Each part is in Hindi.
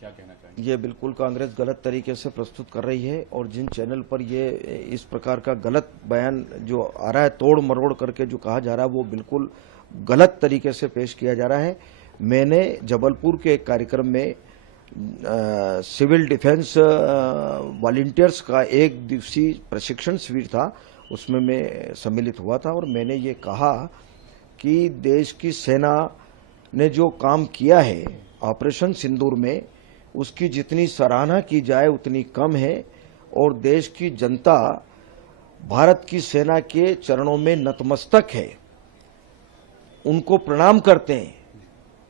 क्या कहना चाहेंगे? ये बिल्कुल कांग्रेस गलत तरीके से प्रस्तुत कर रही है और जिन चैनल पर ये इस प्रकार का गलत बयान जो आ रहा है, तोड़ मरोड़ करके जो कहा जा रहा है, वो बिल्कुल गलत तरीके से पेश किया जा रहा है। मैंने जबलपुर के एक कार्यक्रम में सिविल डिफेंस वॉलंटियर्स का एक दिवसीय प्रशिक्षण शिविर था, उसमें मैं सम्मिलित हुआ था और मैंने ये कहा कि देश की सेना ने जो काम किया है ऑपरेशन सिंदूर में, उसकी जितनी सराहना की जाए उतनी कम है और देश की जनता भारत की सेना के चरणों में नतमस्तक है, उनको प्रणाम करते हैं,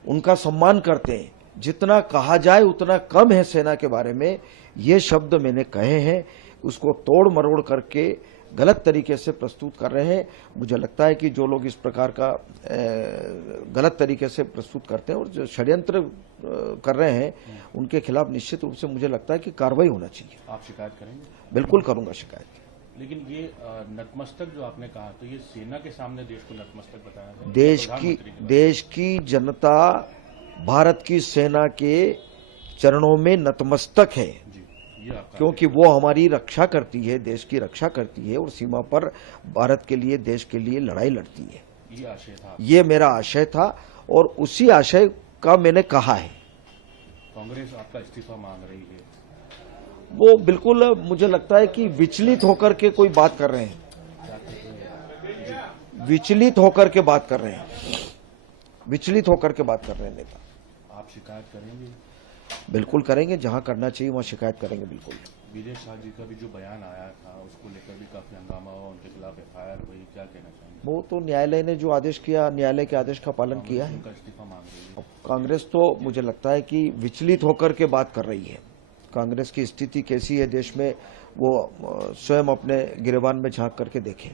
उनका सम्मान करते हैं। जितना कहा जाए उतना कम है सेना के बारे में, ये शब्द मैंने कहे हैं। उसको तोड़ मरोड़ करके गलत तरीके से प्रस्तुत कर रहे हैं। मुझे लगता है कि जो लोग इस प्रकार का गलत तरीके से प्रस्तुत करते हैं और जो षड्यंत्र कर रहे हैं, उनके खिलाफ निश्चित रूप से मुझे लगता है कि कार्रवाई होना चाहिए। आप शिकायत करेंगे? बिल्कुल करूंगा शिकायत। लेकिन ये नतमस्तक जो आपने कहा, तो ये सेना के सामने देश को नतमस्तक बताया है? देश की जनता भारत की सेना के चरणों में नतमस्तक है, क्योंकि वो हमारी रक्षा करती है, देश की रक्षा करती है और सीमा पर भारत के लिए, देश के लिए लड़ाई लड़ती है। ये आशय था, ये मेरा आशय था और उसी आशय का मैंने कहा है। कांग्रेस आपका इस्तीफा मांग रही है, वो बिल्कुल मुझे लगता है कि विचलित होकर के कोई बात कर रहे हैं, विचलित होकर के बात कर रहे हैं, विचलित होकर के बात कर रहे हैं नेता। आप शिकायत करेंगे? बिल्कुल करेंगे, जहां करना चाहिए वहां शिकायत करेंगे। बिल्कुल। विजय शाह जी का भी जो बयान आया था, उसको लेकर भी काफी हंगामा हुआ, उनके खिलाफ एफआईआर हुई, क्या कहना चाहेंगे? वो तो न्यायालय ने जो आदेश किया, न्यायालय के आदेश का पालन किया है। उनका इस्तीफा मांग रही है। कांग्रेस तो मुझे लगता है कि विचलित होकर के बात कर रही है। कांग्रेस की स्थिति कैसी है देश में, वो स्वयं अपने गिरेबान में झांक करके देखें।